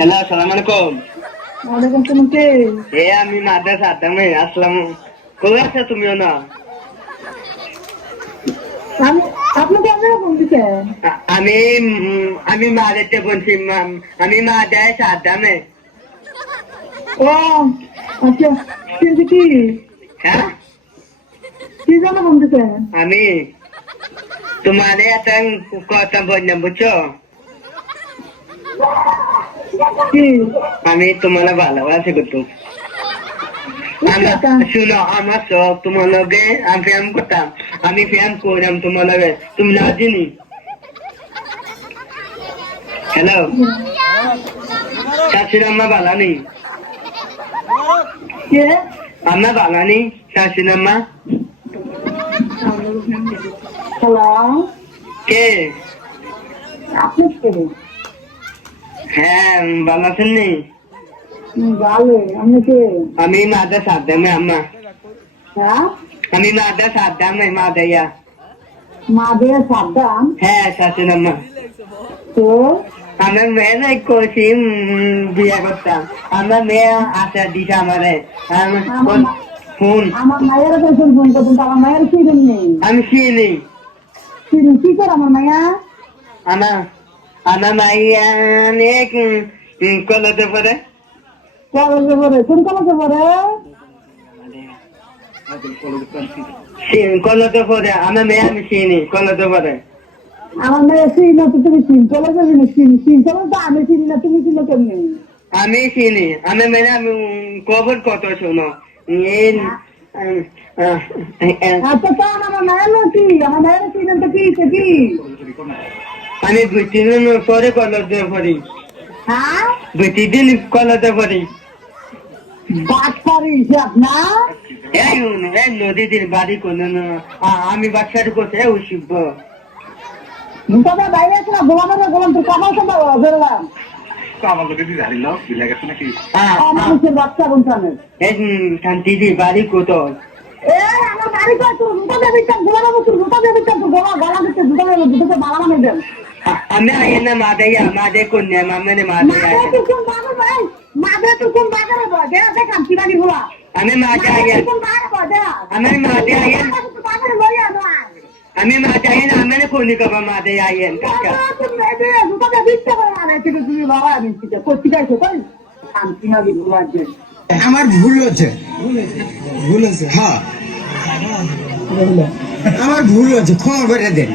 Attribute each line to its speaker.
Speaker 1: Hello আসসালামু আলাইকুম।
Speaker 2: ওয়ালাইকুম সালাম কে?
Speaker 1: এ আমি মাদ্রাসা আদামে আসলাম। আছো তুমিও না?
Speaker 2: আমি
Speaker 1: আমি মাদেরতে বলছি আমি মা দেয় সাদ্দামে
Speaker 2: ও আচ্ছা কিন্তু কি?
Speaker 1: হ্যাঁ?
Speaker 2: কি ফোন
Speaker 1: আমি তোমারে একটা কথা বললাম বুঝছ? আমি তোমার ভালোবাসি করতো আমার শুনো আমার শখ তোমার লগে আমি প্রেম করতাম আমি প্রেম করলাম তোমার লগে তুমি না চিনি হ্যালো শাশুড়ি আম্মা ভালো নেই
Speaker 2: কে
Speaker 1: আম্মা ভালো নেই শাশুড়ি আম্মা
Speaker 2: হ্যালো
Speaker 1: কে
Speaker 2: আপনি কে
Speaker 1: হ্যাঁ ভালো আছেন নি?
Speaker 2: ভালো। আপনি কে?
Speaker 1: আমি মাদা সাদ্দামে আম্মা।
Speaker 2: হ্যাঁ?
Speaker 1: আমি মাদা সাদ্দামে মাদাইয়া।
Speaker 2: মা দিয়ে সাবধান
Speaker 1: হ্যাঁ শাশুড়ি আম্মা।
Speaker 2: তো?
Speaker 1: আমার মেয়ে নাই করছি বিয়ে করতাম। আমার মেয়ে আশা দিছে আমারে। ফোন
Speaker 2: আমার মায়ের কাছে ফোন করতেন তো আমার মায়ের কি নেই।
Speaker 1: আমি
Speaker 2: কি কি করে আমার মায়া?
Speaker 1: আমার আমার মাইয়া অনেক কলতে পরে?
Speaker 2: কলেজে পড়ে কোন কলেজে পড়ে
Speaker 1: কলতে পরে? আমার মেয়ে আমি চিনি কলতে পরে?
Speaker 2: আমার মেয়ে চিনি না তুমি চিন কলেজে চিনি চিনি কলেজ আমি চিনি না তুমি চিনো কেমনি?
Speaker 1: আমি চিনি আমার মেয়ে আমি খবর কত শোনো?
Speaker 2: আচ্ছা তো আমার মায়ের কি? আমার মায়ের তো কি?
Speaker 1: আমি পরে পড়ি
Speaker 2: হ্যাঁ?
Speaker 1: বুঝছি দিন কলতে পড়ি
Speaker 2: বাদ পারি সে আপনার?
Speaker 1: এই এই নদীদের বাড়ি কোনো আমি বাচ্চার
Speaker 2: বাচ্চা বলছানের
Speaker 1: শান্তিদি বাড়ি কোথাও
Speaker 2: এ আমার বাড়ি কয় তোর মুখটা দেবে চান গোলাম তোর মুখটা দেবে চান তোর গোলা গলা দিতে দুটো দেবে দুটো মালা মানে দেন
Speaker 1: আমি আই না মা দেয়া মা দে কন্যা মামনে মা দে
Speaker 2: মাদে তুই কোন বাবা ভাই মাদে তুই কোন বাজারে বয় দে দেখাম কি বাড়ি গোলা
Speaker 1: আমি মা দে
Speaker 2: মাদে
Speaker 1: আইয়া
Speaker 2: তুই কোন বাজারে বয় দে
Speaker 1: আমি মা দে আইয়া
Speaker 2: তুই বাজারে লইয়া না
Speaker 1: আমি মা দে আইয়া আমি কোনি কবা মা দে আইয়া
Speaker 3: আমার ভুল হচ্ছে। ভুল হচ্ছে হ্যাঁ। আমার ভুল হচ্ছে, ক্ষমা করে দেন।